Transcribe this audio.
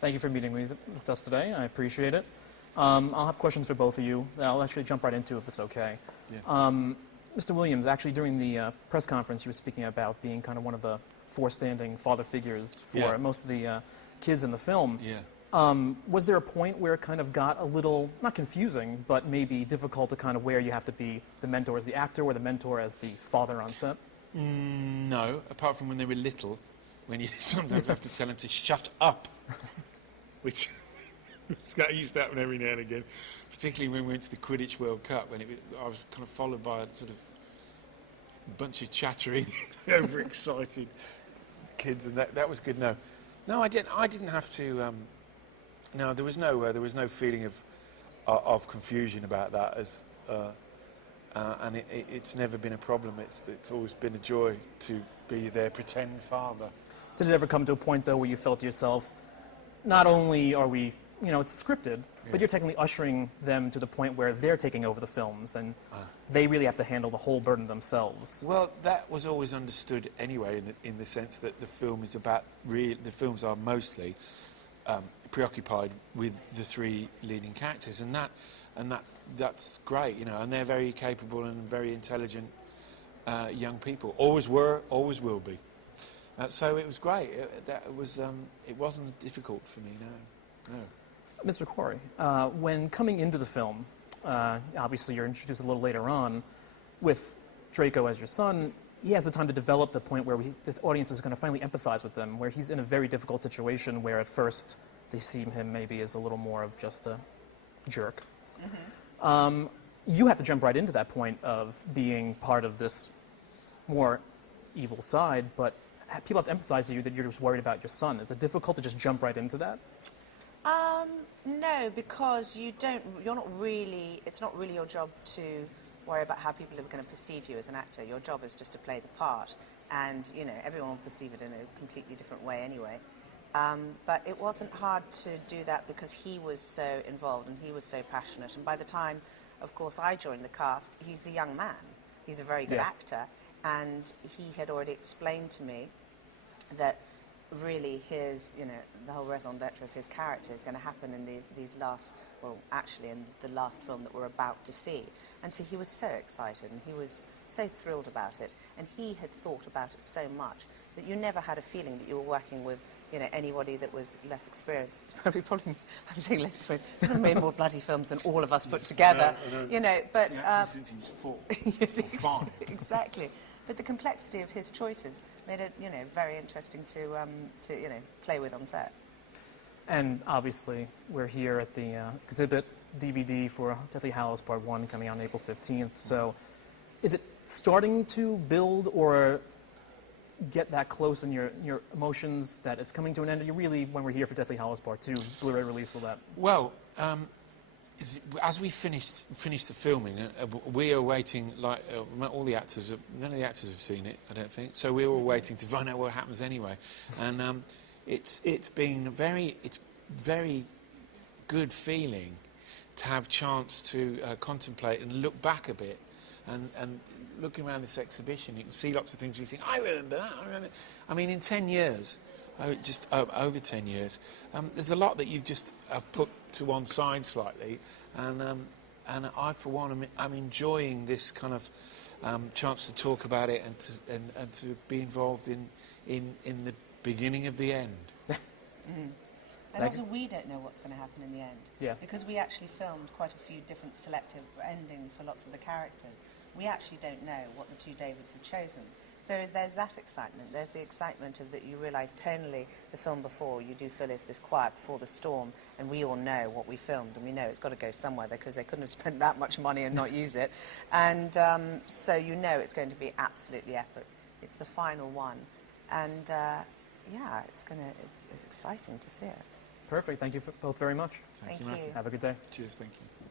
Thank you for meeting with us today. I appreciate it. I'll have questions for both of you that I'll actually jump right into if it's okay. Yeah. Mr. Williams, actually during the press conference, you were speaking about being kind of one of the forestanding father figures for most of the kids in the film. Yeah. Was there a point where it kind of got a little, not confusing, but maybe difficult to kind of where you have to be the mentor as the actor or the mentor as the father on set? No, apart from when they were little, when you sometimes have to tell them to shut up, which used to happen every now and again, particularly when we went to the Quidditch World Cup, and I was kind of followed by a sort of bunch of chattering, overexcited kids, and that was good. No, I didn't have to. No, there was no feeling of confusion about that, and it's never been a problem. It's always been a joy to be their pretend father. Did it ever come to a point, though, where you felt to yourself, not only are we, it's scripted, but you're technically ushering them to the point where they're taking over the films, and they really have to handle the whole burden themselves? Well, that was always understood anyway, in the sense that the film is about the films are mostly preoccupied with the three leading characters, and that's great, and they're very capable and very intelligent young people. Always were, always will be. So it was great. It wasn't difficult for me. No. Mr. McCrory, when coming into the film, obviously you're introduced a little later on, with Draco as your son, he has the time to develop the point where the audience is going to finally empathize with him, where he's in a very difficult situation where at first they see him maybe as a little more of just a jerk. Mm-hmm. You have to jump right into that point of being part of this more evil side, but people have to empathize with you that you're just worried about your son. Is it difficult to just jump right into that? No, because you're not really, it's not really your job to worry about how people are going to perceive you as an actor. Your job is just to play the part, and, everyone will perceive it in a completely different way anyway. But it wasn't hard to do that because he was so involved and he was so passionate, and by the time, of course, I joined the cast, he's a young man. He's a very good actor, and he had already explained to me that really his, the whole raison d'etre of his character is going to happen in these last, well, actually in the last film that we're about to see. And so he was so excited and he was so thrilled about it, and he had thought about it so much that you never had a feeling that you were working with, anybody that was less experienced. Probably, I'm saying less experienced. He's made more bloody films than all of us put together, but... since he was 4. Yes, exactly. But the complexity of his choices made it, very interesting to play with on set. And obviously, we're here at the exhibit DVD for Deathly Hallows Part I coming out on April 15th. So is it starting to build or get that close in your emotions that it's coming to an end? Are you really, when we're here for Deathly Hallows Part II, Blu-ray release, will that? Well, as we finished the filming, we are waiting, all the actors, none of the actors have seen it, I don't think, so we were waiting to find out what happens anyway. And it's been very good feeling to have chance to contemplate and look back a bit, and looking around this exhibition, you can see lots of things. You think, I remember that. I mean, in 10 years, just over 10 years, there's a lot that you just have put to one side slightly, and I, for one, I'm enjoying this kind of chance to talk about it and to be involved in the beginning of the end. And also, we don't know what's going to happen in the end. Yeah. Because we actually filmed quite a few different selective endings for lots of the characters. We actually don't know what the two Davids have chosen. So there's that excitement. There's the excitement of that you realise tonally the film before you do feel is this quiet before the storm, and we all know what we filmed, and we know it's got to go somewhere because they couldn't have spent that much money and not use it. And so it's going to be absolutely epic. It's the final one, and it's exciting to see it. Perfect. Thank you both very much. Thank you. Have a good day. Cheers. Thank you.